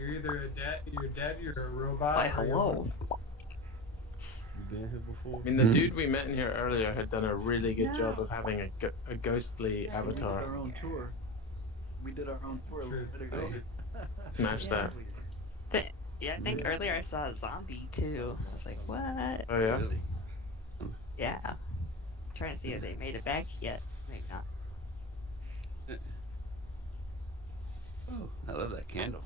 You're either you're dead, you're a robot. Why, hello. You been here before? I mean, the dude we met in here earlier had done a really good job of having a ghostly avatar. We did our own tour. We did our own tour a little bit ago. Smash that. Yeah, I think earlier I saw a zombie too. I was like, what? Oh yeah. Really? Yeah. I'm trying to see if they made it back yet. Maybe not. Oh, I love that candle.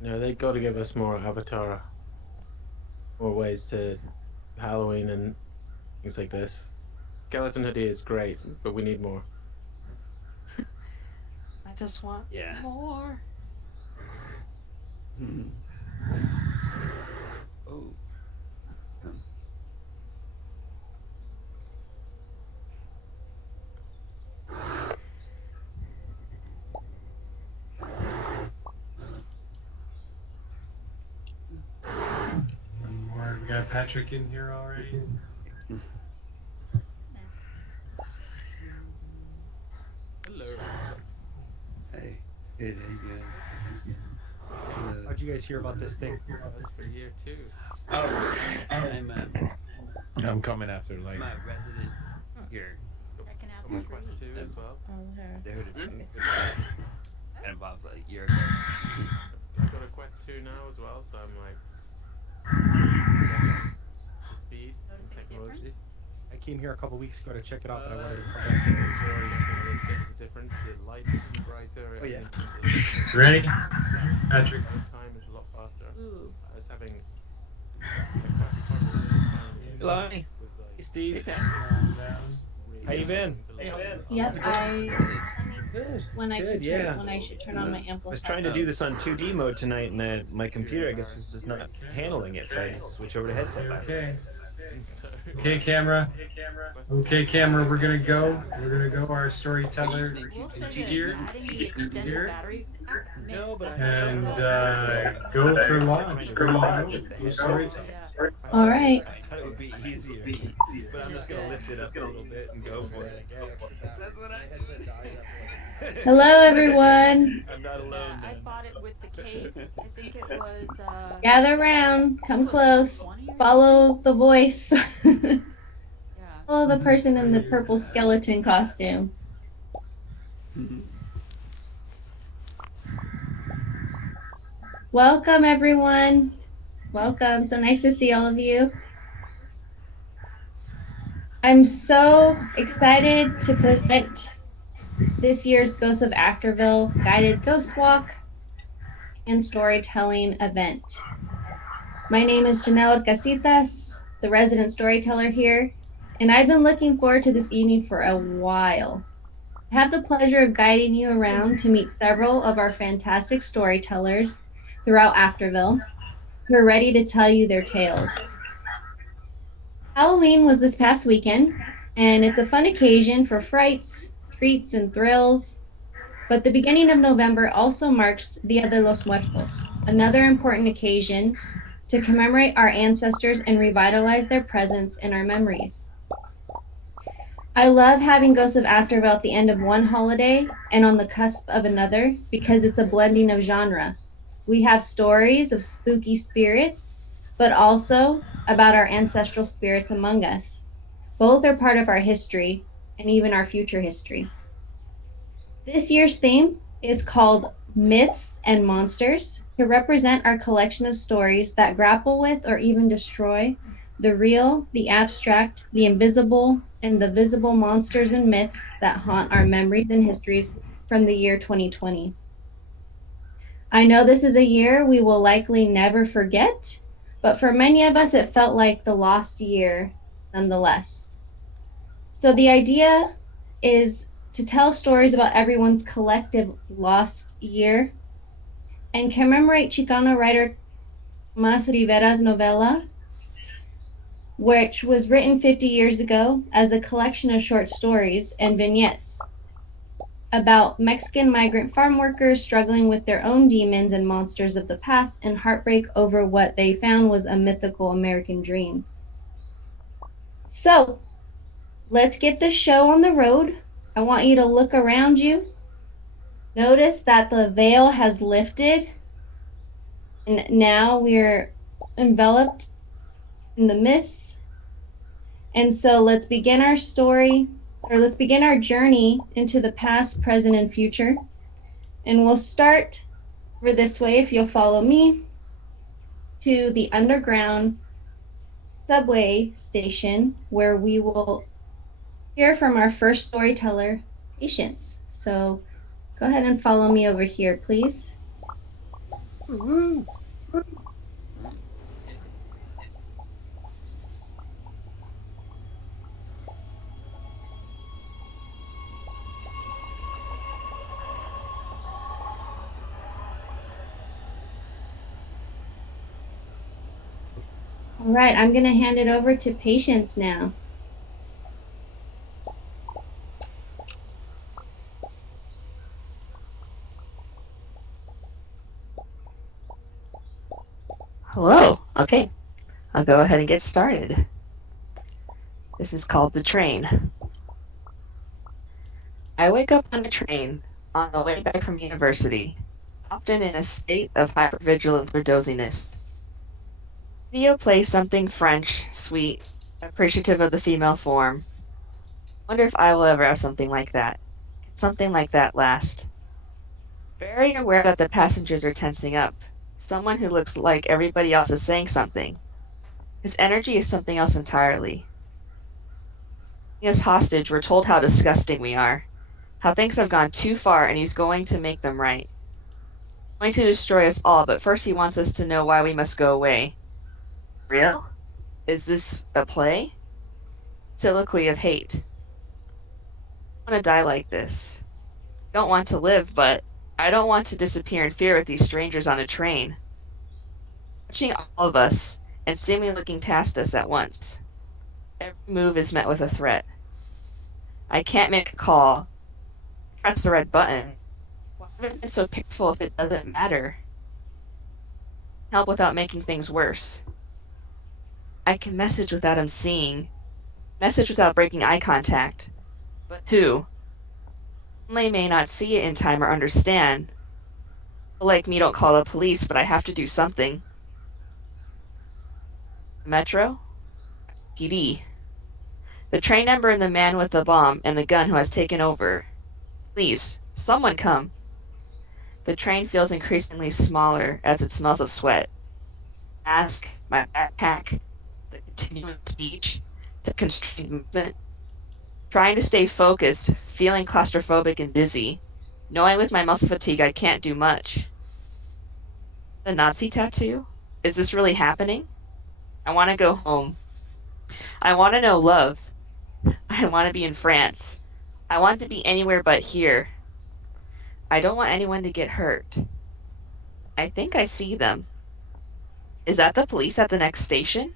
No, they got to give us more avatar, more ways to Halloween and things like this. Skeleton hoodie is great, but we need more. I just want Yeah. more. Oh. We got Patrick in here already. Hello. Hey. Hey, there you go. How'd you guys hear about this thing? That's for year 2. Oh, I'm coming after, like. my resident here. Over Quest 2 as well. They heard it and about like a year ago. I've got a Quest 2 now as well, so I'm like the speed and technology. I came here a couple weeks ago to check it out, but I wanted to come Yeah, back. there's a difference. The lights are brighter. Oh, yeah. Ready? Patrick. Time is a lot faster. Ooh. I was having. Lonnie. Hey, Steve. How you been? Yep, Good. when I Good, could yeah. turn, when I should turn on my I was amplifier. trying to do this on 2D mode tonight, and my computer, I guess, was just not handling it, so I had to switch over to headset. Okay. Okay, camera. Okay, camera. We're gonna go. Our storyteller is here. No, but And go for launch. Go storyteller. All right. I thought it would be easier, but I'm just gonna lift it up a little bit and go for it. That's what Hello, everyone. I'm not alone. I Then. bought it with the case. I think it was Gather around. Come close. Follow the voice. yeah. Follow the person in the purple skeleton costume. Welcome, everyone. Welcome. So nice to see all of you. I'm so excited to present this year's Ghosts of Afterville guided ghost walk and storytelling event. My name is Janelle Casitas, the resident storyteller here, and I've been looking forward to this evening for a while. I have the pleasure of guiding you around to meet several of our fantastic storytellers throughout Afterville who are ready to tell you their tales. Halloween was this past weekend, and it's a fun occasion for frights, treats, and thrills. But the beginning of November also marks Dia de los Muertos, another important occasion to commemorate our ancestors and revitalize their presence in our memories. I love having Ghosts of Afterville at the end of one holiday and on the cusp of another because it's a blending of genre. We have stories of spooky spirits, but also about our ancestral spirits among us. Both are part of our history and even our future history. This year's theme is called Myths and Monsters to represent our collection of stories that grapple with or even destroy the real, the abstract, the invisible, and the visible monsters and myths that haunt our memories and histories from the year 2020. I know this is a year we will likely never forget, but for many of us it felt like the lost year nonetheless. So the idea is to tell stories about everyone's collective lost year and commemorate Chicano writer Tomás Rivera's novella, which was written 50 years ago as a collection of short stories and vignettes about Mexican migrant farm workers struggling with their own demons and monsters of the past and heartbreak over what they found was a mythical American dream. So, let's get the show on the road. I want you to look around you, Notice that the veil has lifted, and now we're enveloped in the mists. And so let's begin our story, or let's begin our journey into the past, present, and future. And we'll start over this way, if you'll follow me, to the underground subway station, where we will hear from our first storyteller, Patience. So go ahead and follow me over here, please. All right, I'm going to hand it over to Patience now. Hello. Okay. I'll go ahead and get started. This is called The Train. I wake up on a train on the way back from university, often in a state of hypervigilance or doziness. Video plays something French, sweet, appreciative of the female form. Wonder if I will ever have something like that. Can something like that last? Very aware that the passengers are tensing up. Someone who looks like everybody else is saying something. His energy is something else entirely. As hostage, we're told how disgusting we are, how things have gone too far and he's going to make them right. Going to destroy us all, but first he wants us to know why we must go away. Real? Is this a play? Soliloquy of hate. I want to die like this. Don't want to live, but I don't want to disappear in fear with these strangers on a train. Watching all of us, and seemingly looking past us at once. Every move is met with a threat. I can't make a call. Press the red button. Why would it be so painful if it doesn't matter? Help without making things worse. I can message without him seeing. Message without breaking eye contact. But who? They may not see it in time or understand. People like me don't call the police, but I have to do something. Metro? PD. The train number and the man with the bomb and the gun who has taken over. Please, someone come. The train feels increasingly smaller as it smells of sweat. Mask, my backpack, the continuing speech, the constrained movement. Trying to stay focused, feeling claustrophobic and dizzy, knowing with my muscle fatigue I can't do much. The Nazi tattoo? Is this really happening? I want to go home. I want to know love. I want to be in France. I want to be anywhere but here. I don't want anyone to get hurt. I think I see them. Is that the police at the next station?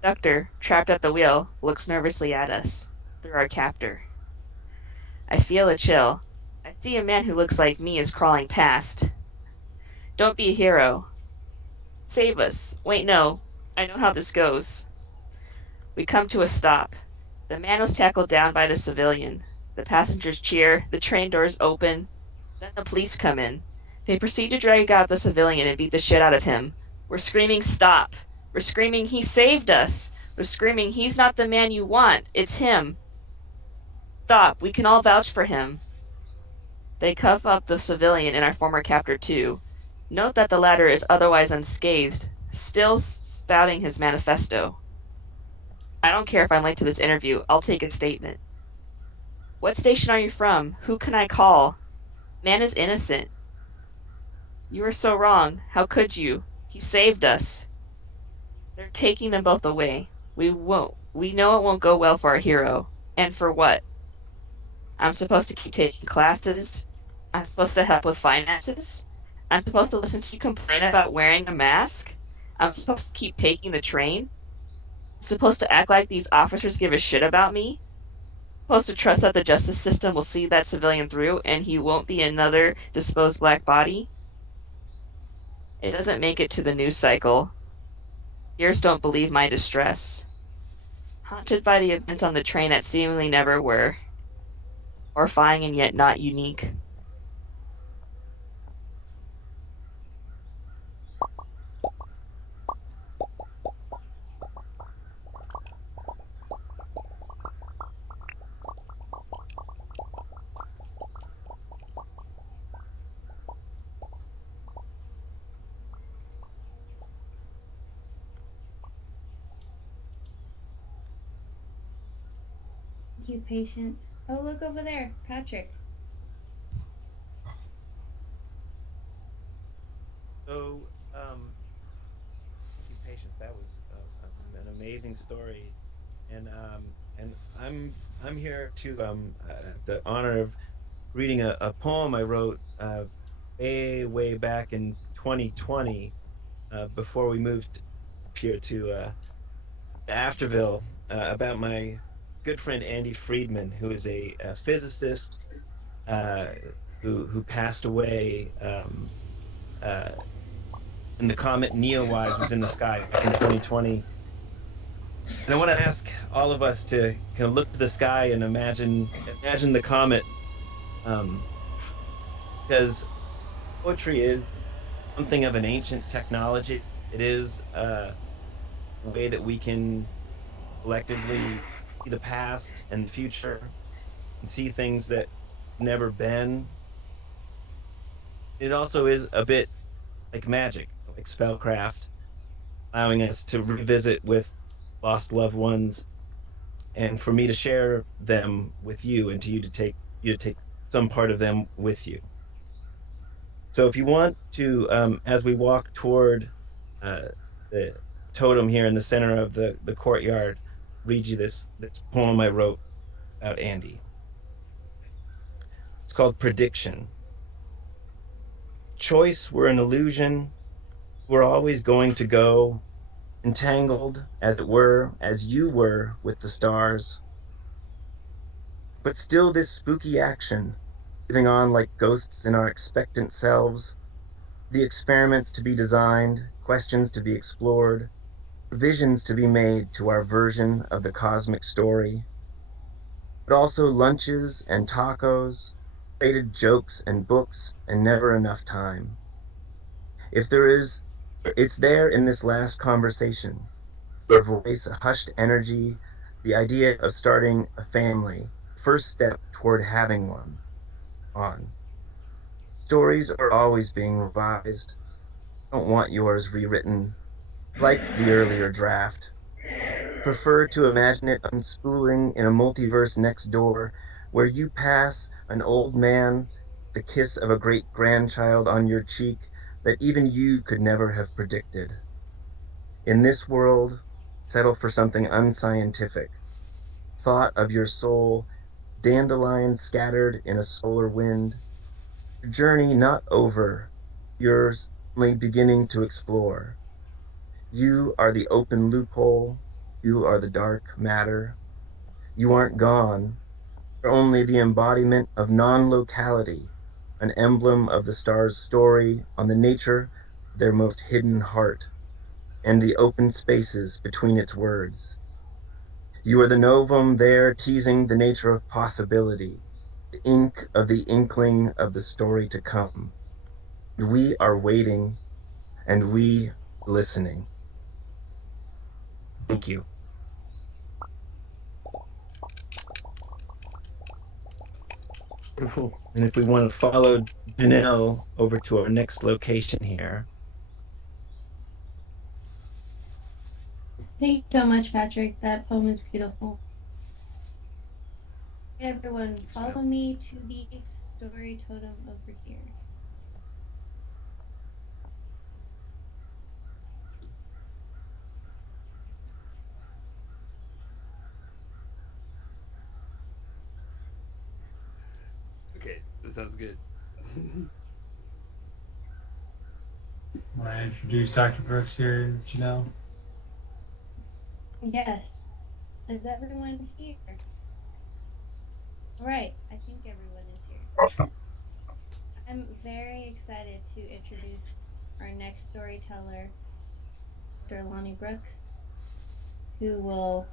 Conductor, trapped at the wheel, looks nervously at us, through our captor. I feel a chill. I see a man who looks like me is crawling past. Don't be a hero. Save us. Wait, no. I know how this goes. We come to a stop. The man was tackled down by the civilian. The passengers cheer, the train doors open. Then the police come in. They proceed to drag out the civilian and beat the shit out of him. We're screaming, stop. We're screaming, he saved us. We're screaming, he's not the man you want. It's him. Stop. We can all vouch for him. They cuff up the civilian and our former captor too. Note that the latter is otherwise unscathed, still spouting his manifesto. I don't care if I'm late to this interview. I'll take a statement. What station are you from? Who can I call? Man is innocent. You are so wrong. How could you? He saved us. They're taking them both away. We know it won't go well for our hero. And for what? I'm supposed to keep taking classes? I'm supposed to help with finances? I'm supposed to listen to you complain about wearing a mask? I'm supposed to keep taking the train? I'm supposed to act like these officers give a shit about me? I'm supposed to trust that the justice system will see that civilian through and he won't be another disposed black body? It doesn't make it to the news cycle. Ears don't believe my distress. Haunted by the events on the train that seemingly never were. Horrifying and yet not unique. Thank you, patient. Oh, look over there, Patrick. So, thank you, patience. That was an amazing story, and I'm here to the honor of reading a poem I wrote way back in 2020, before we moved up here to Afterville, about my good friend Andy Friedman, who is a physicist uh, who passed away. Uh, and the comet Neowise was in the sky back in 2020. And I want to ask all of us to kind of look to the sky and imagine the comet, um, because poetry is something of an ancient technology. It is a way that we can collectively see the past and the future and see things that never been. It also is a bit like magic, like spellcraft, allowing us to revisit with lost loved ones, and for me to share them with you, and to you to take some part of them with you. So if you want to, as we walk toward uh, the totem here in the center of the courtyard, read you this poem I wrote about Andy. It's called Prediction. Choice were an illusion. We're always going to go, entangled, as it were, as you were with the stars. But still this spooky action, living on like ghosts in our expectant selves, the experiments to be designed, questions to be explored, revisions to be made to our version of the cosmic story, but also lunches and tacos, traded jokes and books, and never enough time. If there is, it's there in this last conversation, your voice, a hushed energy, the idea of starting a family, first step toward having one, on. Stories are always being revised. I don't want yours rewritten, like the earlier draft. Prefer to imagine it unspooling in a multiverse next door, where you pass an old man, the kiss of a great grandchild on your cheek that even you could never have predicted. In this world, settle for something unscientific. Thought of your soul, dandelions scattered in a solar wind. Your journey not over, yours only beginning to explore. You are the open loophole. You are the dark matter. You aren't gone. You're only the embodiment of non-locality, an emblem of the star's story on the nature of their most hidden heart, and the open spaces between its words. You are the novum there teasing the nature of possibility, the ink of the inkling of the story to come. And we are waiting, and we listening. Thank you. And if we want to follow Janelle over to our next location here. Thank you so much, Patrick. That poem is beautiful. Everyone, follow me to the story totem over here. Okay, that sounds good. Want to introduce Dr. Brooks here, Janelle? Yes. Is everyone here? All right, I think everyone is here. I'm very excited to introduce our next storyteller, Dr. Lonnie Brooks, who will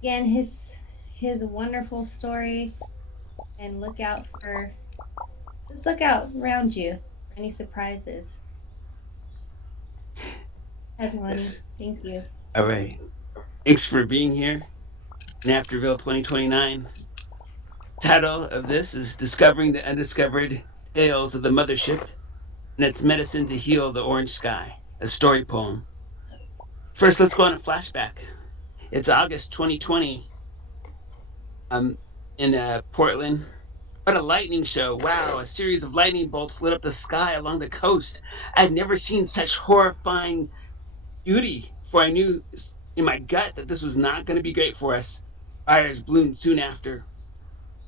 begin his wonderful story, and look out around you for any surprises. Everyone, Yes. thank you. All right. Thanks for being here in Afterville 2029. Title of this is Discovering the Undiscovered Tales of the Mothership and Its Medicine to Heal the Orange Sky, a story poem. First, let's go on a flashback. It's August 2020. in Portland. What a lightning show. Wow, a series of lightning bolts lit up the sky along the coast. I'd never seen such horrifying beauty, for I knew in my gut that this was not going to be great for us. Fires bloomed soon after.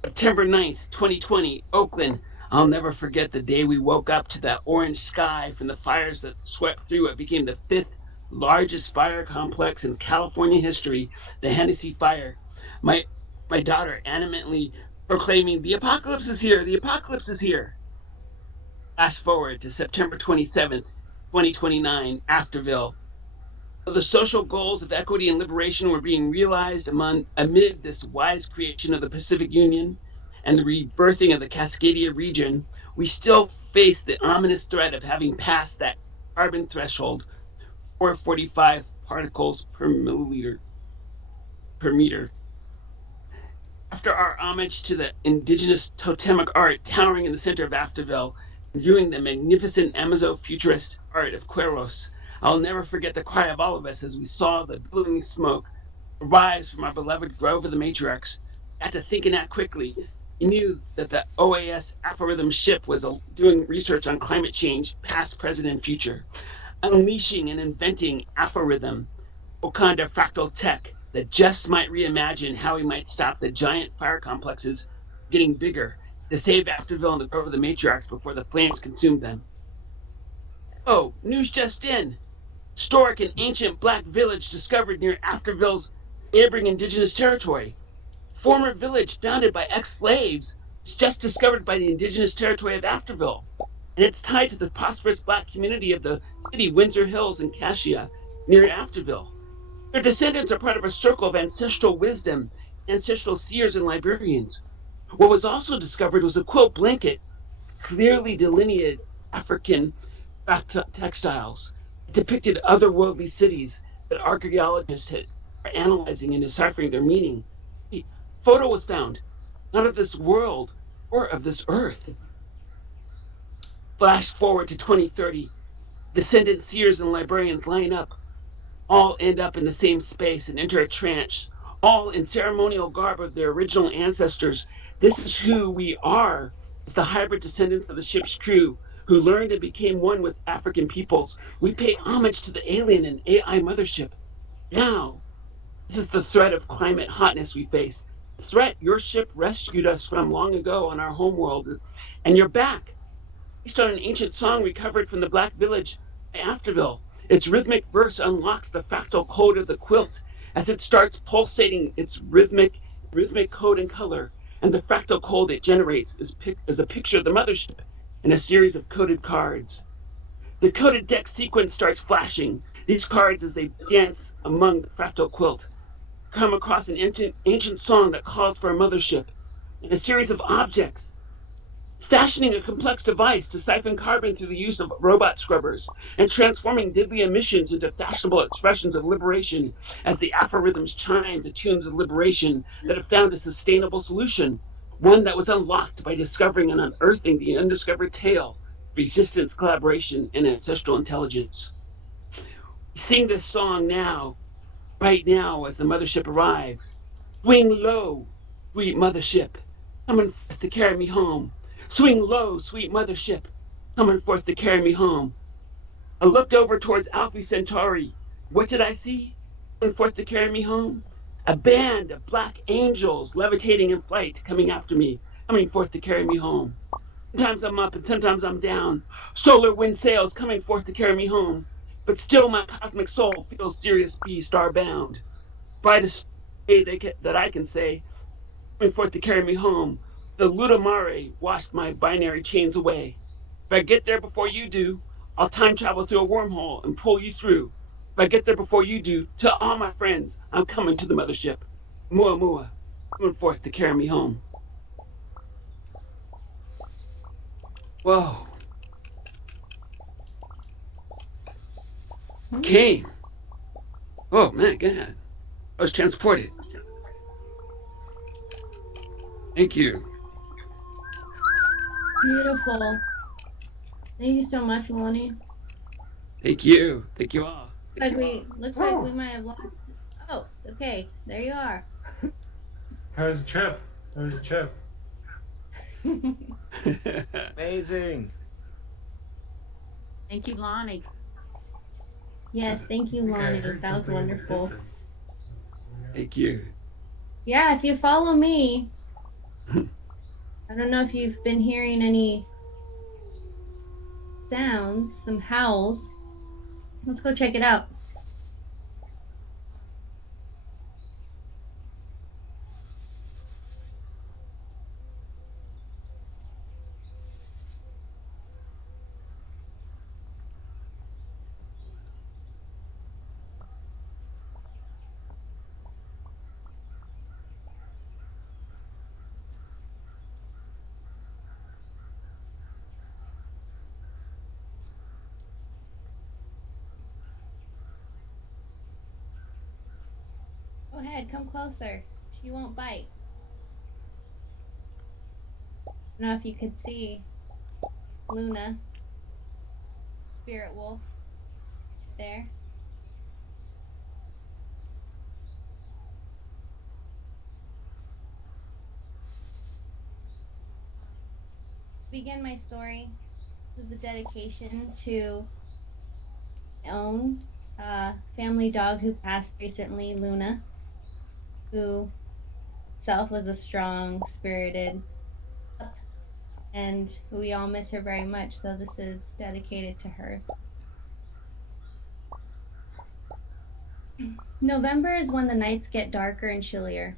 September 9th, 2020, Oakland. I'll never forget the day we woke up to that orange sky from the fires that swept through what became the fifth largest fire complex in California history, the Hennessy Fire. My my daughter animately proclaiming, "The apocalypse is here! The apocalypse is here!" Fast forward to September 27th, 2029, Afterville. The social goals of equity and liberation were being realized amid this wise creation of the Pacific Union and the rebirthing of the Cascadia region. We still face the ominous threat of having passed that carbon threshold, 445 particles per milliliter per meter. After our homage to the indigenous totemic art towering in the center of Afterville, and viewing the magnificent Amazo-futurist art of Queiroz, I'll never forget the cry of all of us as we saw the billowing smoke rise from our beloved Grove of the Matriarchs. After thinking that quickly, we knew that the OAS Afrorithms ship was doing research on climate change, past, present, and future, unleashing and inventing Afrorhythm, Wakanda fractal tech that just might reimagine how we might stop the giant fire complexes getting bigger to save Afterville and the Grove of the Matriarchs before the flames consumed them. Oh, news just in. Historic and ancient black village discovered near Afterville's neighboring indigenous territory. Former village founded by ex-slaves is just discovered by the indigenous territory of Afterville, and it's tied to the prosperous black community of the city Windsor Hills and Cassia near Afterville. Their descendants are part of a circle of ancestral wisdom, ancestral seers and librarians. What was also discovered was a quilt blanket, clearly delineated African textiles. It depicted otherworldly cities that archaeologists are analyzing and deciphering their meaning. A photo was found, not of this world or of this earth. Flash forward to 2030. Descendant seers and librarians line up, all end up in the same space and enter a trance, all in ceremonial garb of their original ancestors. This is who we are, as the hybrid descendants of the ship's crew, who learned and became one with African peoples. We pay homage to the alien and AI mothership. Now, this is the threat of climate hotness we face. The threat your ship rescued us from long ago on our homeworld, and you're back, based on an ancient song recovered from the Black Village by Afterville. Its rhythmic verse unlocks the fractal code of the quilt as it starts pulsating its rhythmic code and color, and the fractal code it generates is a picture of the mothership in a series of coded cards. The coded deck sequence starts flashing. These cards, as they dance among the fractal quilt, come across an ancient song that calls for a mothership, and a series of objects, fashioning a complex device to siphon carbon through the use of robot scrubbers, and transforming deadly emissions into fashionable expressions of liberation as the Afrorithms chime the tunes of liberation that have found a sustainable solution, one that was unlocked by discovering and unearthing the undiscovered tale of resistance, collaboration, and ancestral intelligence. We sing this song now, right now, as the mothership arrives. Swing low, sweet mothership, coming forth to carry me home. Swing low, sweet mothership, coming forth to carry me home. I looked over towards Alpha Centauri. What did I see? Coming forth to carry me home? A band of black angels levitating in flight, coming after me, coming forth to carry me home. Sometimes I'm up and sometimes I'm down. Solar wind sails coming forth to carry me home. But still my cosmic soul feels Sirius B starbound. Brightest day that I can say, coming forth to carry me home. The Ludamare washed my binary chains away. If I get there before you do, I'll time travel through a wormhole and pull you through. If I get there before you do, tell all my friends I'm coming to the mothership. Mua Mua, coming forth to carry me home. Whoa. Okay. Oh man, God. I was transported. Thank you. Beautiful. Thank you so much, Lonnie. Thank you. Thank you all. Looks like we might have lost. Oh, okay. There you are. How was the trip? How was the trip? Amazing. Thank you, Lonnie. Yes, thank you, I think I Lonnie. heard That was something in the wonderful. distance. Thank you. Yeah, if you follow me, I don't know if you've been hearing any sounds, some howls. Let's go check it out. Go ahead, come closer. She won't bite. I don't know if you could see Luna, spirit wolf, there. To begin my story, this is a dedication to my own family dog who passed recently, Luna, who herself was a strong, spirited pup, and we all miss her very much, so this is dedicated to her. November is when the nights get darker and chillier.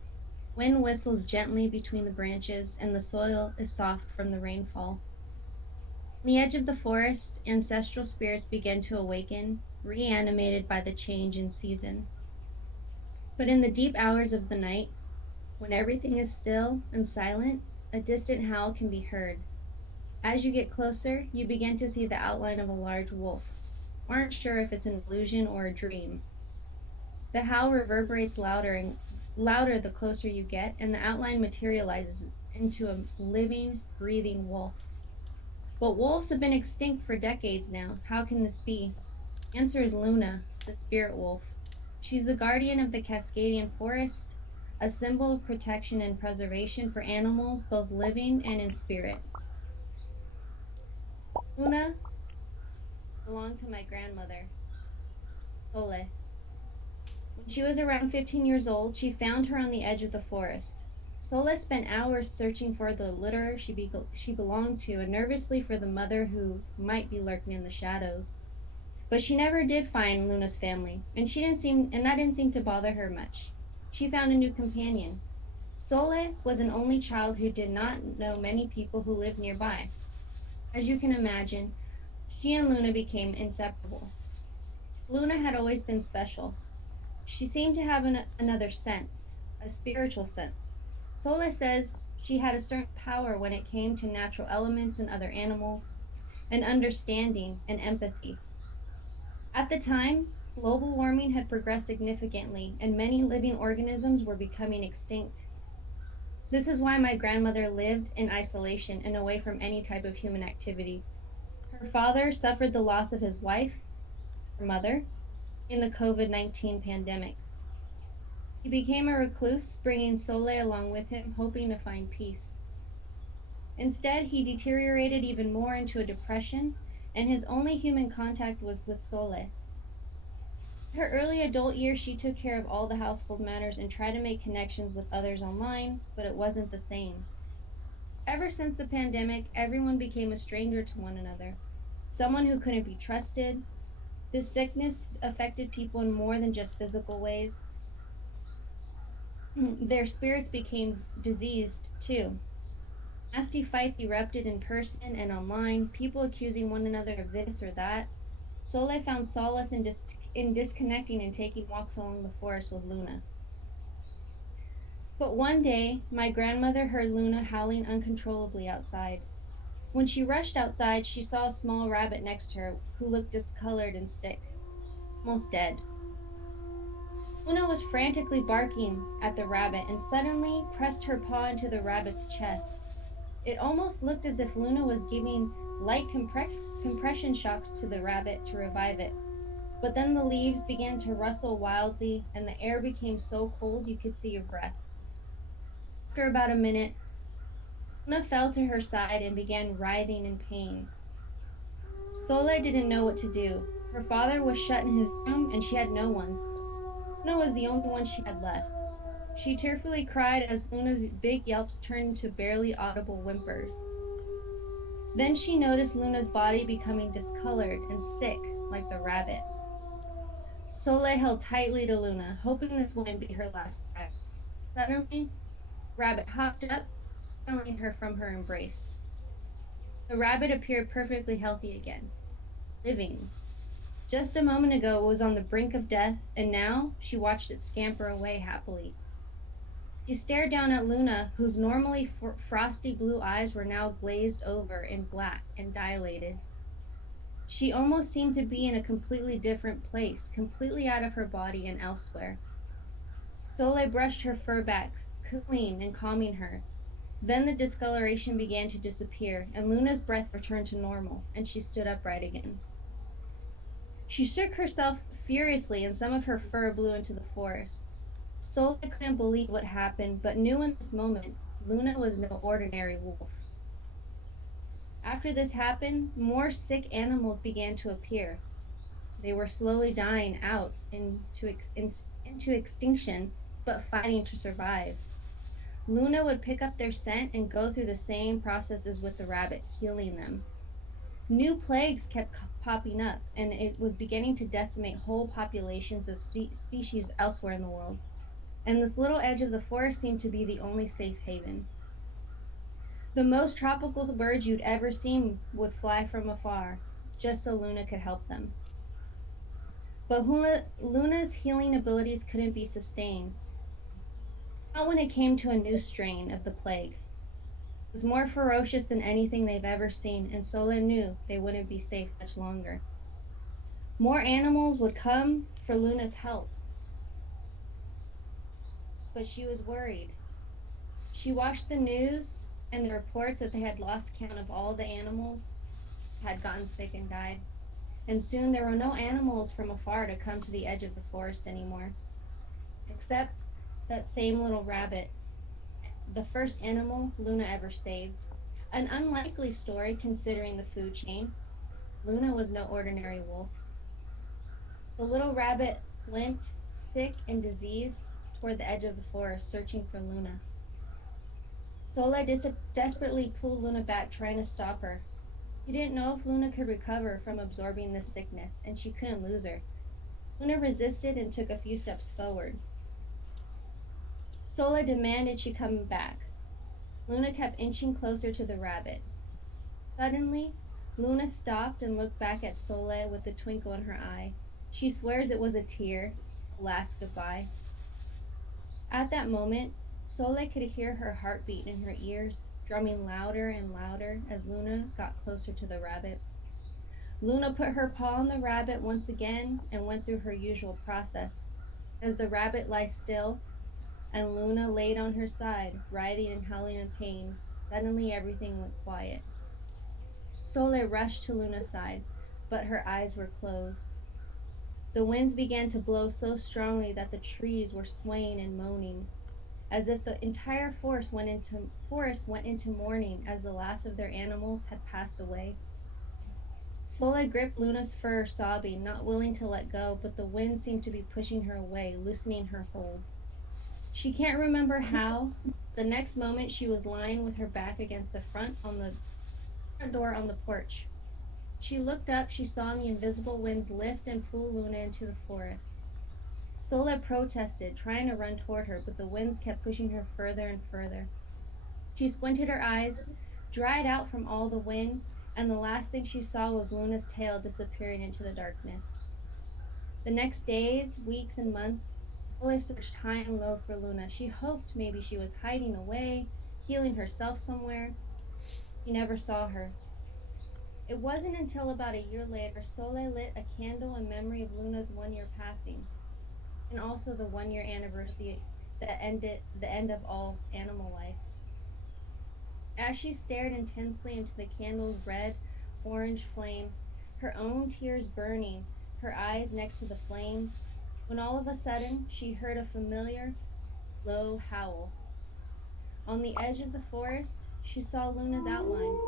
Wind whistles gently between the branches, and the soil is soft from the rainfall. On the edge of the forest, ancestral spirits begin to awaken, reanimated by the change in season. But in the deep hours of the night, when everything is still and silent, a distant howl can be heard. As you get closer, you begin to see the outline of a large wolf. You aren't sure if it's an illusion or a dream. The howl reverberates louder the closer you get, and the outline materializes into a living, breathing wolf. But wolves have been extinct for decades now. How can this be? The answer is Luna, the spirit wolf. She's the guardian of the Cascadian forest, a symbol of protection and preservation for animals both living and in spirit. Luna belonged to my grandmother, Sole. When she was around 15 years old, she found her on the edge of the forest. Sole spent hours searching for the litter she belonged to, and nervously for the mother who might be lurking in the shadows. But she never did find Luna's family, and that didn't seem to bother her much. She found a new companion. Sole was an only child who did not know many people who lived nearby. As you can imagine, she and Luna became inseparable. Luna had always been special. She seemed to have another sense, a spiritual sense. Sole says she had a certain power when it came to natural elements and other animals, an understanding and empathy. At the time, global warming had progressed significantly, and many living organisms were becoming extinct. This is why my grandmother lived in isolation and away from any type of human activity. Her father suffered the loss of his wife, her mother, in the COVID-19 pandemic. He became a recluse, bringing Sole along with him, hoping to find peace. Instead, he deteriorated even more into a depression, and his only human contact was with Sole. In her early adult years, she took care of all the household matters and tried to make connections with others online, but it wasn't the same. Ever since the pandemic, everyone became a stranger to one another, someone who couldn't be trusted. This sickness affected people in more than just physical ways. Their spirits became diseased, too. Nasty fights erupted in person and online, people accusing one another of this or that. Sole found solace in disconnecting and taking walks along the forest with Luna. But one day, my grandmother heard Luna howling uncontrollably outside. When she rushed outside, she saw a small rabbit next to her who looked discolored and sick, almost dead. Luna was frantically barking at the rabbit and suddenly pressed her paw into the rabbit's chest. It almost looked as if Luna was giving light compression shocks to the rabbit to revive it. But then the leaves began to rustle wildly and the air became so cold you could see your breath. After about a minute, Luna fell to her side and began writhing in pain. Sole didn't know what to do. Her father was shut in his room and she had no one. Luna was the only one she had left. She tearfully cried as Luna's big yelps turned into barely audible whimpers. Then she noticed Luna's body becoming discolored and sick, like the rabbit. Sole held tightly to Luna, hoping this wouldn't be her last breath. Suddenly, Rabbit hopped up, stealing her from her embrace. The rabbit appeared perfectly healthy again, living. Just a moment ago it was on the brink of death, and now she watched it scamper away happily. She stared down at Luna, whose normally frosty blue eyes were now glazed over in black and dilated. She almost seemed to be in a completely different place, completely out of her body and elsewhere. Sole brushed her fur back, cooing and calming her. Then the discoloration began to disappear, and Luna's breath returned to normal, and she stood upright again. She shook herself furiously, and some of her fur blew into the forest. Sole couldn't believe what happened, but knew in this moment Luna was no ordinary wolf. After this happened, more sick animals began to appear. They were slowly dying out into extinction, but fighting to survive. Luna would pick up their scent and go through the same processes with the rabbit, healing them. New plagues kept popping up, and it was beginning to decimate whole populations of species elsewhere in the world. And this little edge of the forest seemed to be the only safe haven. The most tropical birds you'd ever seen would fly from afar, just so Luna could help them. But Luna's healing abilities couldn't be sustained. Not when it came to a new strain of the plague. It was more ferocious than anything they've ever seen, and Sole knew they wouldn't be safe much longer. More animals would come for Luna's help. But she was worried. She watched the news and the reports that they had lost count of all the animals had gotten sick and died. And soon there were no animals from afar to come to the edge of the forest anymore. Except that same little rabbit, the first animal Luna ever saved. An unlikely story considering the food chain. Luna was no ordinary wolf. The little rabbit limped, sick and diseased, toward the edge of the forest, searching for Luna. Sole desperately pulled Luna back, trying to stop her. He didn't know if Luna could recover from absorbing this sickness, and she couldn't lose her. Luna resisted and took a few steps forward. Sole demanded she come back. Luna kept inching closer to the rabbit. Suddenly, Luna stopped and looked back at Sole with a twinkle in her eye. She swears it was a tear, a last goodbye. At that moment, Sole could hear her heartbeat in her ears, drumming louder and louder as Luna got closer to the rabbit. Luna put her paw on the rabbit once again and went through her usual process. As the rabbit lay still, and Luna laid on her side, writhing and howling in pain, suddenly everything went quiet. Sole rushed to Luna's side, but her eyes were closed. The winds began to blow so strongly that the trees were swaying and moaning, as if the entire forest went into mourning as the last of their animals had passed away. Sole gripped Luna's fur, sobbing, not willing to let go, but the wind seemed to be pushing her away, loosening her hold. She can't remember how. The next moment she was lying with her back against the front door on the porch. She looked up, she saw the invisible winds lift and pull Luna into the forest. Sole protested, trying to run toward her, but the winds kept pushing her further and further. She squinted her eyes, dried out from all the wind, and the last thing she saw was Luna's tail disappearing into the darkness. The next days, weeks, and months, Sole searched high and low for Luna. She hoped maybe she was hiding away, healing herself somewhere. She never saw her. It wasn't until about a year later Sole lit a candle in memory of Luna's 1-year passing, and also the 1-year anniversary that ended the end of all animal life. As she stared intensely into the candle's red-orange flame, her own tears burning, her eyes next to the flames, when all of a sudden she heard a familiar, low howl. On the edge of the forest, she saw Luna's outline,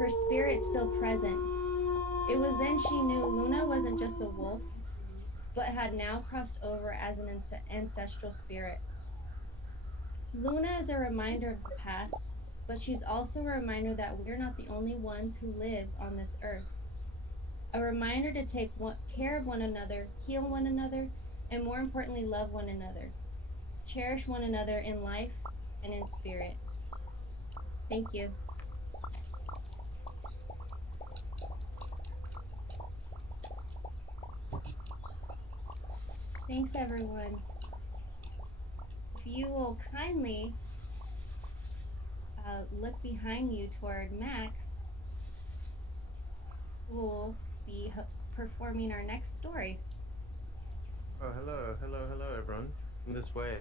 her spirit still present. It was then she knew Luna wasn't just a wolf, but had now crossed over as an ancestral spirit. Luna is a reminder of the past, but she's also a reminder that we're not the only ones who live on this earth. A reminder to take care of one another, heal one another, and more importantly, love one another. Cherish one another in life and in spirit. Thank you. Thanks, everyone. If you will kindly look behind you toward Max, we'll be performing our next story. Oh, hello, everyone. In this way.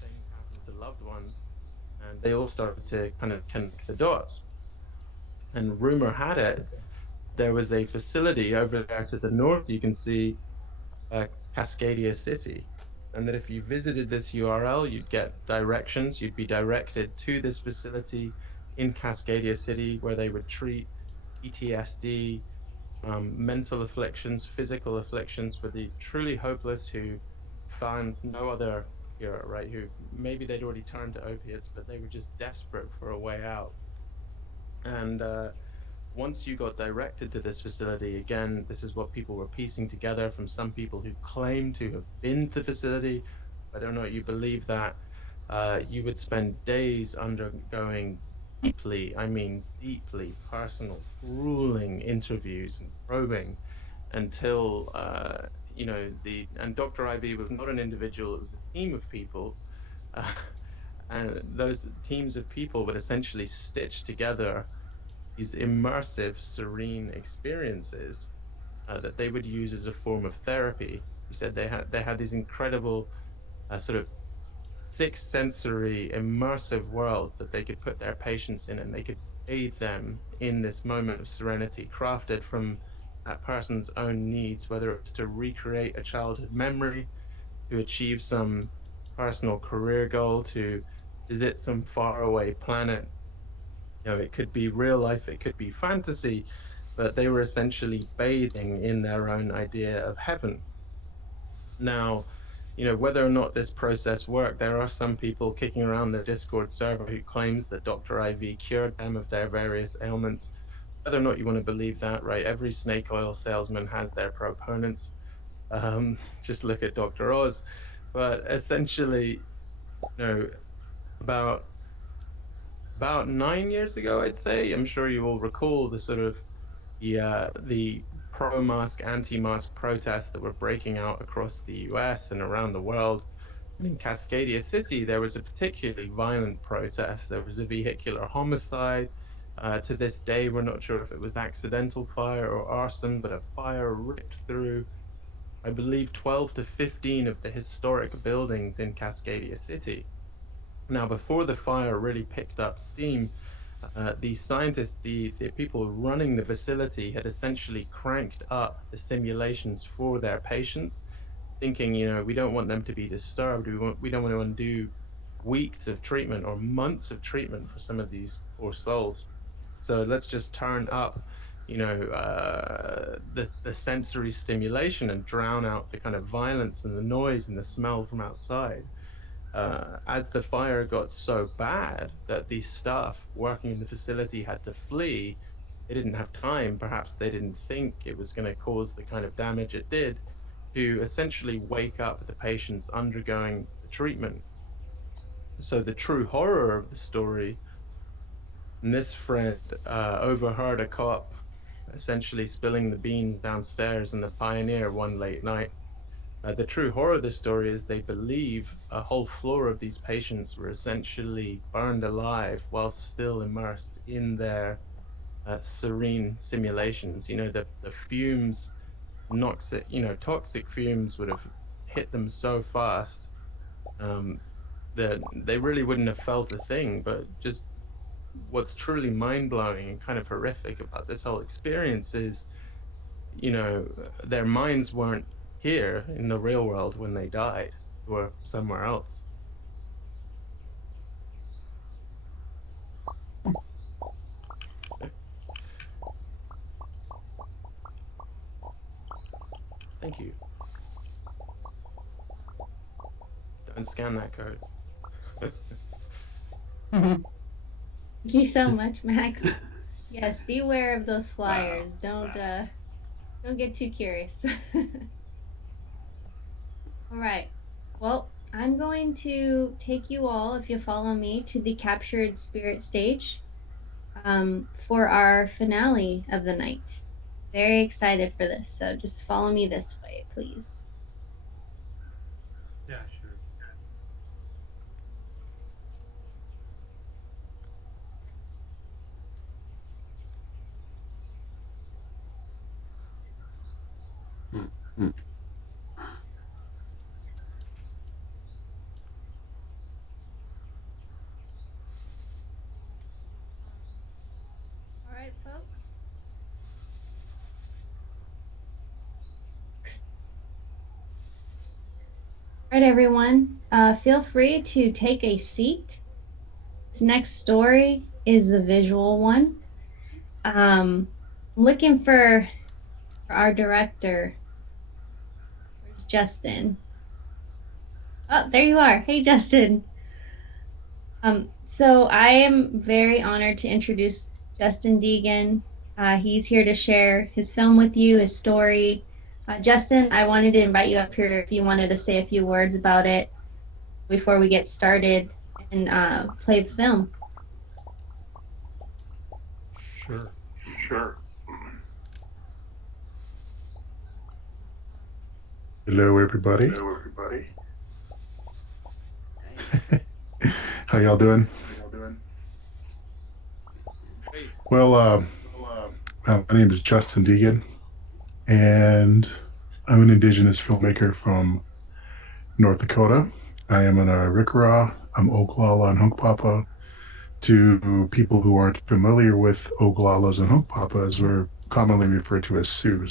Things happen to loved ones, and they all started to kind of connect the dots. And rumor had it there was a facility over there to the north. You can see Cascadia City, and that if you visited this URL, you'd get directions. You'd be directed to this facility in Cascadia City where they would treat PTSD, mental afflictions, physical afflictions for the truly hopeless who found no other cure, right? Who maybe they'd already turned to opiates, but they were just desperate for a way out. And once you got directed to this facility, again, this is what people were piecing together from some people who claim to have been to the facility. Whether or not you believe that, you would spend days undergoing deeply, I mean deeply personal, grueling interviews and probing until, and Dr. IV was not an individual, it was a team of people. And those teams of people would essentially stitch together these immersive, serene experiences that they would use as a form of therapy. You said they had these incredible sort of six sensory immersive worlds that they could put their patients in, and they could aid them in this moment of serenity, crafted from that person's own needs, whether it's to recreate a childhood memory, to achieve some personal career goal, to visit some faraway planet. You know, it could be real life, it could be fantasy, but they were essentially bathing in their own idea of heaven. Now, whether or not this process worked, there are some people kicking around the Discord server who claims that Dr. IV cured them of their various ailments. Whether or not you want to believe that, right? Every snake oil salesman has their proponents. Just look at Dr. Oz. But essentially, about 9 years ago, I'd say, I'm sure you will recall the sort of the pro-mask, anti-mask protests that were breaking out across the US and around the world. And in Cascadia City, there was a particularly violent protest. There was a vehicular homicide. To this day, we're not sure if it was accidental fire or arson, but a fire ripped through, I believe, 12 to 15 of the historic buildings in Cascadia City. Now, before the fire really picked up steam, the scientists, the people running the facility, had essentially cranked up the simulations for their patients, thinking, we don't want them to be disturbed. We don't want to undo weeks of treatment or months of treatment for some of these poor souls. So let's just turn up, the sensory stimulation and drown out the kind of violence and the noise and the smell from outside. As the fire got so bad that the staff working in the facility had to flee, they didn't have time, perhaps they didn't think it was going to cause the kind of damage it did, to essentially wake up the patients undergoing the treatment. So the true horror of the story, and this friend overheard a cop essentially spilling the beans downstairs in the Pioneer one late night. The true horror of the story is they believe a whole floor of these patients were essentially burned alive while still immersed in their serene simulations. The fumes, toxic fumes would have hit them so fast that they really wouldn't have felt a thing. But just what's truly mind-blowing and kind of horrific about this whole experience is, their minds weren't here in the real world when they died, they were somewhere else. Thank you. Don't scan that code. Thank you so much, Max. Yes, beware of those flyers. Don't get too curious. All right. Well, I'm going to take you all, if you follow me, to the captured spirit stage for our finale of the night. Very excited for this, so just follow me this way, please. Yeah, sure. All right, folks. All right, everyone. Feel free to take a seat. This next story is a visual one. Looking for our director. Where's Justin? Oh, there you are. Hey, Justin. So I am very honored to introduce Justin Deegan. He's here to share his film with you, his story. Justin, I wanted to invite you up here if you wanted to say a few words about it before we get started and play the film. Sure. Hello, everybody. How y'all doing? Well, my name is Justin Deegan, and I'm an indigenous filmmaker from North Dakota. I am an Arikara, I'm Oglala and Hunkpapa. To people who aren't familiar with Oglalas and Hunkpapas, we're commonly referred to as Sioux.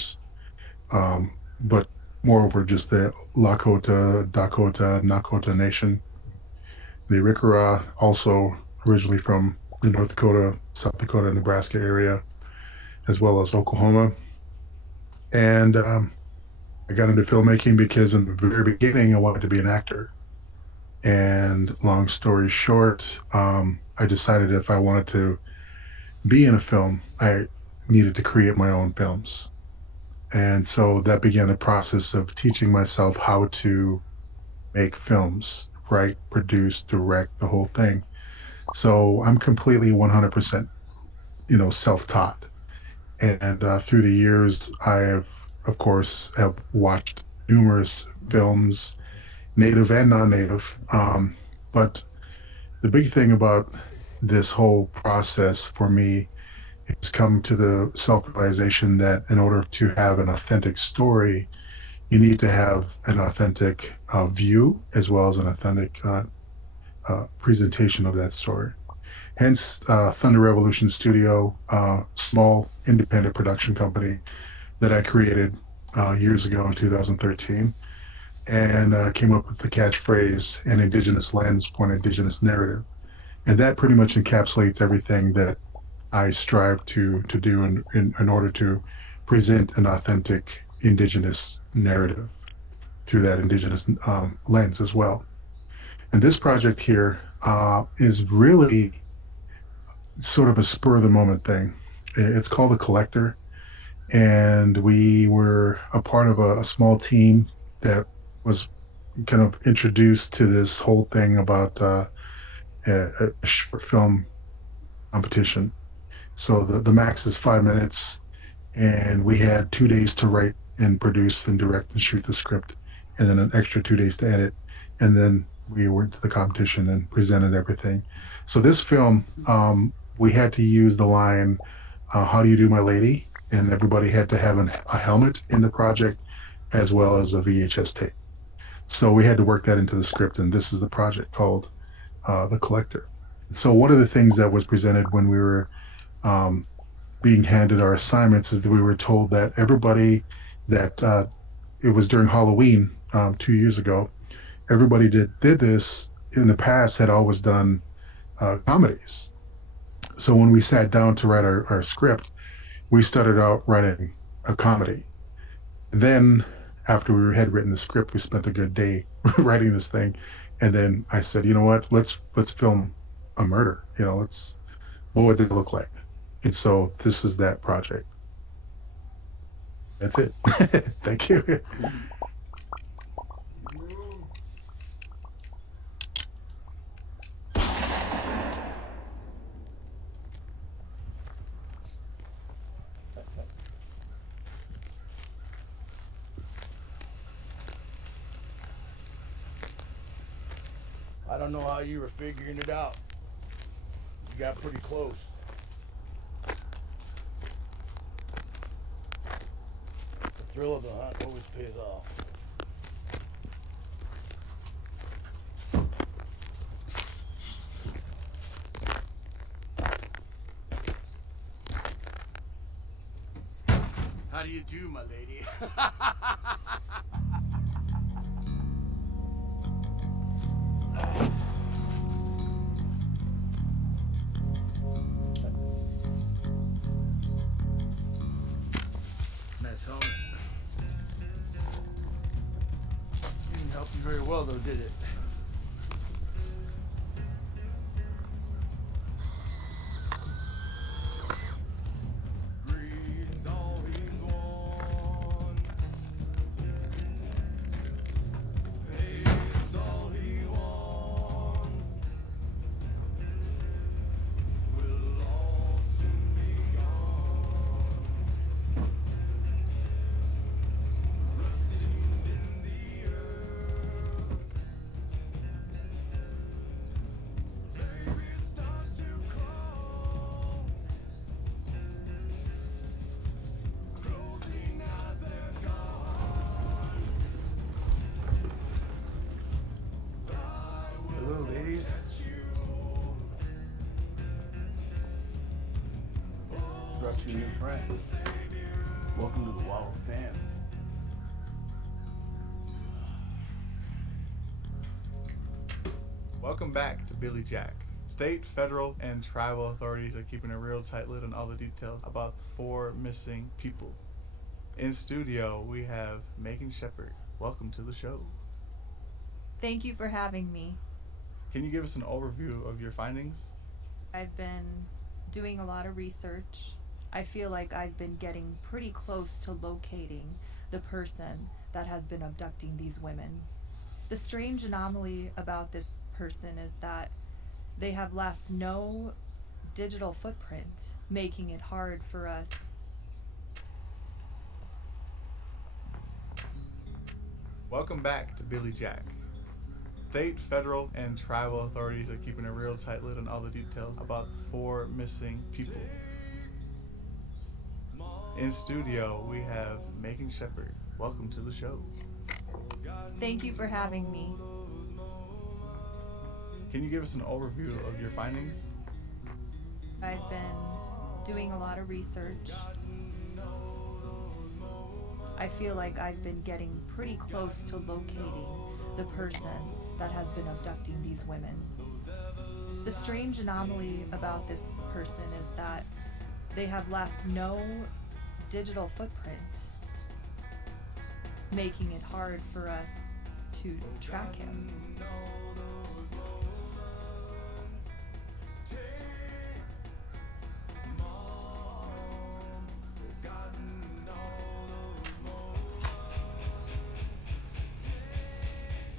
But moreover, just the Lakota, Dakota, Nakota Nation. The Arikara, also originally from the North Dakota, South Dakota, Nebraska area. as well as Oklahoma. And I got into filmmaking because in the very beginning, I wanted to be an actor. And long story short, I decided if I wanted to be in a film, I needed to create my own films. And so that began the process of teaching myself how to make films, write, produce, direct, the whole thing. So I'm completely 100%, self-taught. And through the years, I have, of course, have watched numerous films, native and non-native. But the big thing about this whole process for me is coming to the self-realization that in order to have an authentic story, you need to have an authentic view as well as an authentic presentation of that story. Hence, Thunder Revolution Studio, small independent production company that I created years ago in 2013, and came up with the catchphrase, an indigenous lens for an indigenous narrative. And that pretty much encapsulates everything that I strive to do in order to present an authentic indigenous narrative through that indigenous lens as well. And this project here is really sort of a spur of the moment thing. It's called The Collector, and we were a part of a small team that was kind of introduced to this whole thing about a short film competition. So the max is 5 minutes, and we had 2 days to write and produce and direct and shoot the script, and then an extra 2 days to edit, and then we went to the competition and presented everything. So this film, we had to use the line, "How do you do, my lady?" And everybody had to have a helmet in the project as well as a VHS tape. So we had to work that into the script, and this is the project called The Collector. So one of the things that was presented when we were being handed our assignments is that we were told that everybody that it was during Halloween 2 years ago, everybody did this in the past had always done comedies. So when we sat down to write our script, we started out writing a comedy. Then after we had written the script, we spent a good day writing this thing. And then I said, you know what, let's film a murder. What would it look like? And so this is that project. That's it. Thank you. I don't know how you were figuring it out. You got pretty close. The thrill of the hunt always pays off. How do you do, my lady? Nice helmet. Didn't help you very well, though, did it? Greed's all he's won. Hate's all he wants. Will all soon be gone. Rusting in the earth. Baby starts to crawl. Closing eyes, they're gone. Hello, ladies. Brought you a new friend. Welcome to the Wild Fam. Welcome back to Billy Jack, State, federal, and tribal authorities are keeping a real tight lid on all the details about the 4 missing people. In studio, we have Megan Shepard. Welcome to the show. Thank you for having me. Can you give us an overview of your findings? I've been doing a lot of research. I feel like I've been getting pretty close to locating the person that has been abducting these women. The strange anomaly about this person is that they have left no digital footprint, making it hard for us. Welcome back to Billy Jack. State, federal, and tribal authorities are keeping a real tight lid on all the details about the 4 missing people. In studio, we have Megan Shepard. Welcome to the show. Thank you for having me. Can you give us an overview of your findings? I've been doing a lot of research. I feel like I've been getting pretty close to locating the person that has been abducting these women. The strange anomaly about this person is that they have left no digital footprint, making it hard for us to track him.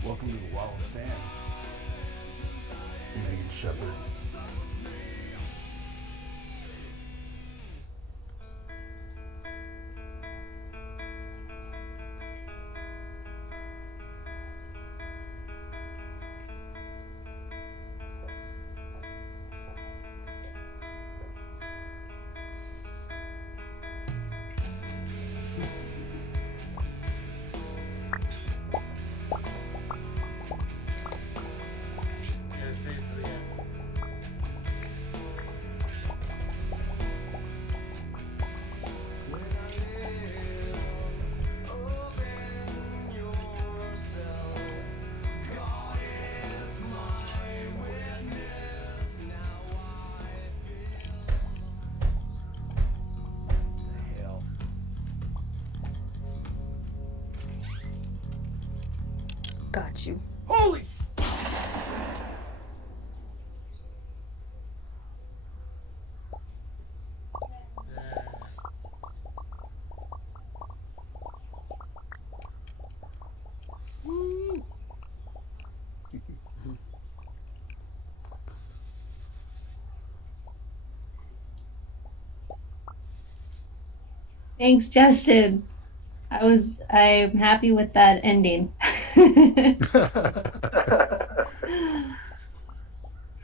Welcome to the Wall of Fame. Megan Shepard. Got you. Holy! Thanks, Justin. I'm happy with that ending.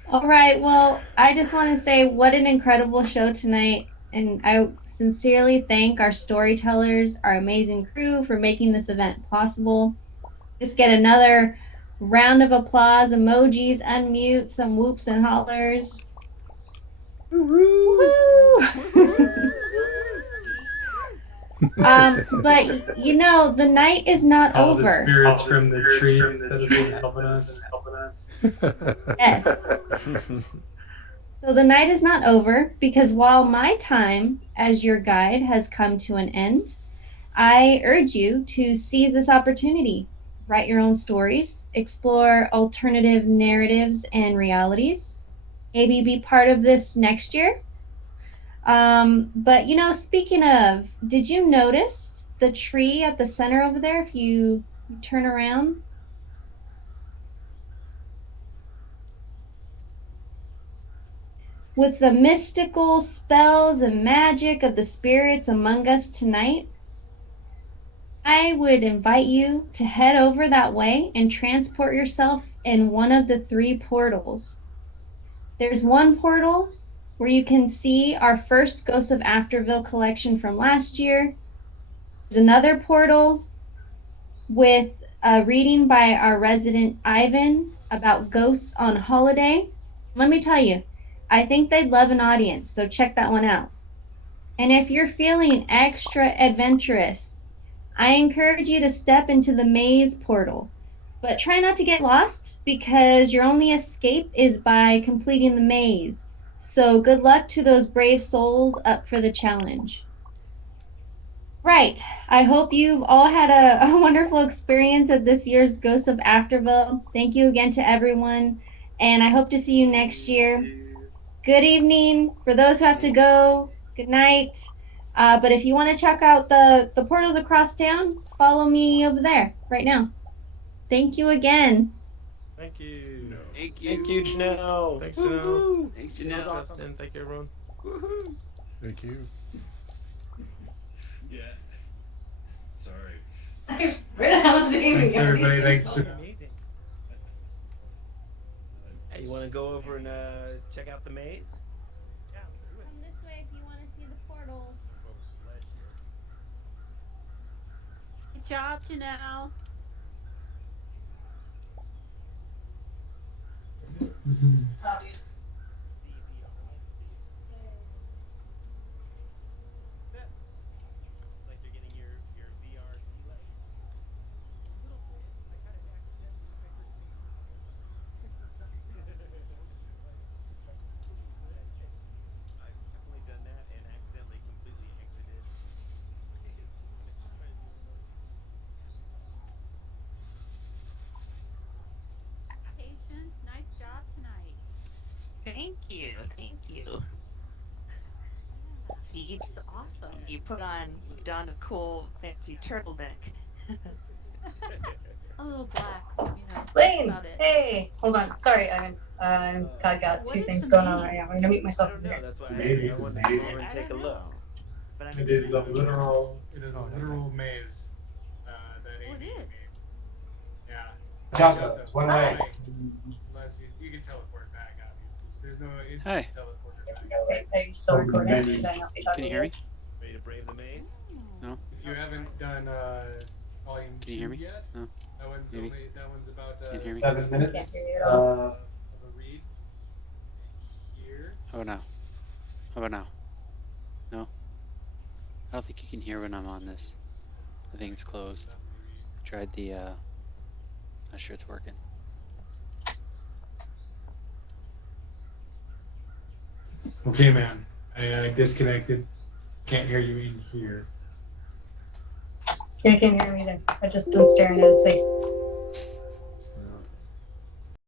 All right, well, I just want to say what an incredible show tonight, and I sincerely thank our storytellers, our amazing crew for making this event possible. Just get another round of applause, emojis, unmute, some whoops and hollers. Woo! But you know, the night is not All over. the spirits from the trees that have been helping us. Yes. So the night is not over because while my time as your guide has come to an end, I urge you to seize this opportunity. Write your own stories, explore alternative narratives and realities. Maybe be part of this next year. But you know, speaking of, did you notice the tree at the center over there if you turn around? With the mystical spells and magic of the spirits among us tonight, I would invite you to head over that way and transport yourself in one of the 3 portals. There's one portal where you can see our first Ghosts of Afterville collection from last year. There's another portal with a reading by our resident Ivan about ghosts on holiday. Let me tell you, I think they'd love an audience, so check that one out. And if you're feeling extra adventurous, I encourage you to step into the maze portal. But try not to get lost because your only escape is by completing the maze. So good luck to those brave souls up for the challenge. Right. I hope you've all had a wonderful experience at this year's Ghosts of Afterville. Thank you again to everyone, and I hope to see you next year. Good evening for those who have to go. Good night. But if you want to check out the portals across town, follow me over there right now. Thank you again. Thank you. Thank you. Thank you, Janelle. Thanks, Janelle. Thanks, Thanks, Janelle. Justin. Thank you, everyone. Woohoo. Thank you. Yeah. Sorry. Where the hell is Amy? Thanks, everybody. Thanks to Hey, you want to go over and check out the maze? Come this way if you want to see the portals. Good job, Janelle. Obvious. Like you're getting your VR delay. I've definitely done that and accidentally completely exited. Patience, nice job tonight. Thank you. Thank you. See, you did awesome. You put on a cool fancy turtleneck. A little black, you know. Lane, About it. hey, hold on. Sorry, I got What two is things the going on maze? right now. I'm gonna mute I myself don't from know. here. That's why Maybe I it's wanted the to go maze. over and I take a don't look. know. But I did the literal, it is a literal maze. That Oh, Amy it is. made. Yeah. Jump, Jump, it's one way. Unless you can teleport back, obviously. There's no instant Hey. teleporter back. Wait, are you still recording? Should I not be talking? Can you hear me? Ready to brave the maze? No. If you haven't done volume Can you hear 2 me? yet, No. Maybe. that one's about Can you hear me? 7 minutes Can't hear you at all. of a read. Here. How about now? How about now? No? I don't think you can hear when I'm on this. I think it's closed. I tried the, not sure it's working. Okay, man. I disconnected. Can't hear you in here. Can't hear me either. I've just been staring at his face.